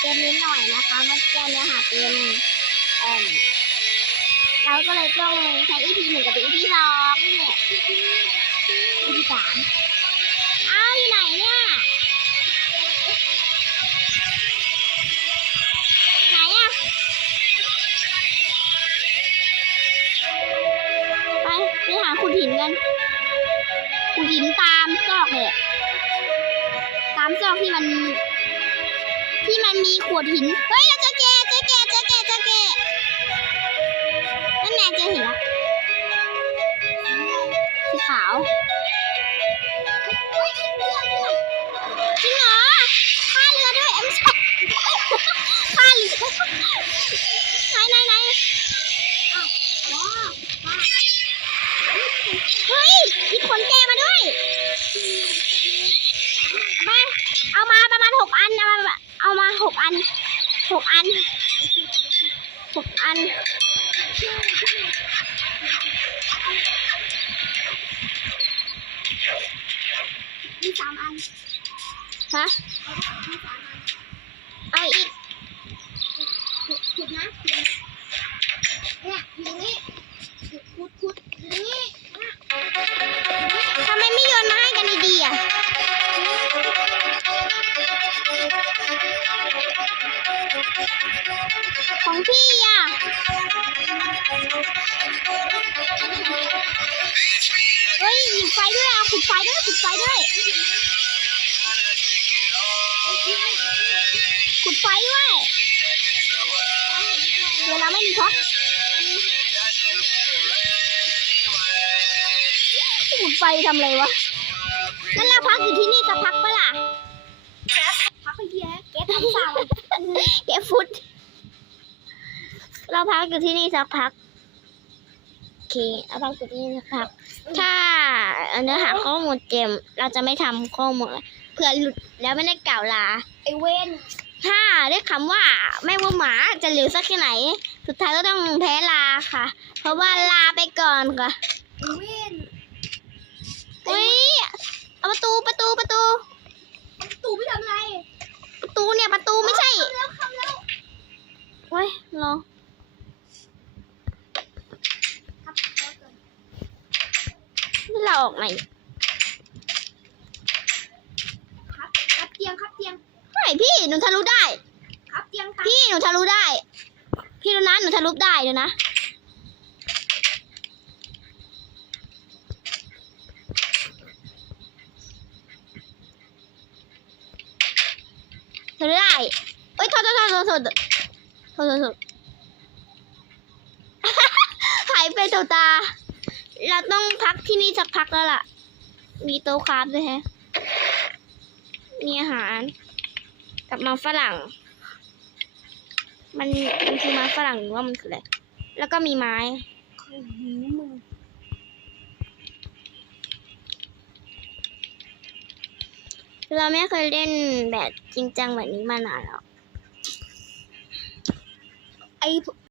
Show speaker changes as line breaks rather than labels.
เกมนิดหน่อยนะคะ เมื่อกี้เนื้อหาเกมเอ่มเราก็เลยต้องใช้ EP หนึ่งกับ EP สองเนี่ย EP สามเอาอยู่ไหนเนี่ยไหนอะไปไปหาขุดหินกันขุดหินตามซอกเลยอะตามซอกที่มัน ดหิน เฮ้ยเราเจอแกเจอแกเจอแกเจอแกนั่นแน่เจอหินละสีขาวจริงเหรอข้าเรือด้วยเอ็มใช่ข้าเรือไหนไหนไหนเฮ้ยมีขนแกมาด้วย มา เอามาประมาณหกอันเอามาเอามาหกอัน หกอันหกอันมีสามอันฮะเอาอีก ของพี่อะเฮ้ยหยิบไฟด้วยอะขุดไฟด้วยขุดไฟด้วยขุดไฟด้วยเวเราไม่มีท็อปขุดไฟทำอะไรวะงั้นเราพักอยู่ที่นี่สักพักปะล่ะพักไปเยอะเก็บทั้งสาว เก็บฟุต เราพักอยู่ที่นี่สักพัก โอเคเราพักอยู่ที่นี่สักพัก ถ้าเนื้อหาข้อมูลเกมเราจะไม่ทำข้อมูลเพื่อหลุดแล้วไม่ได้กล่าวลา
ไอเวน
ถ้าได้คำว่าไม่ว่าหมาจะเหลวสักแค่ไหน สุดท้ายก็ต้องแพ้ลาค่ะ เพราะว่าลาไปก่อนค่ะ
ไอเวน
เฮ้ยเอาประตูประตูประตู
ตู่
เราออกไหม
ครับครับเตียงครับเตียง
ไม่พี่หนูทะลุได้
ครับเตียงครับ
พี่หนูทะลุได้ พี่ดูนันหนูทะลุได้เดี๋ยวนะทะลุได้เอ้ยโทษโทษโทษโทษโทษโทดหายไปต่อตา ต้องพักที่นี่สักพักแล้วล่ะ มีโต๊ะคราฟด้วยแฮะ มีอาหาร กับมันฝรั่ง มันมันคือไม้ฝรั่งหรือว่ามันคืออะไร แล้วก็มีไม้เราไม่เคยเล่นแบบจริงจังแบบนี้มานานแล้ว
ไอ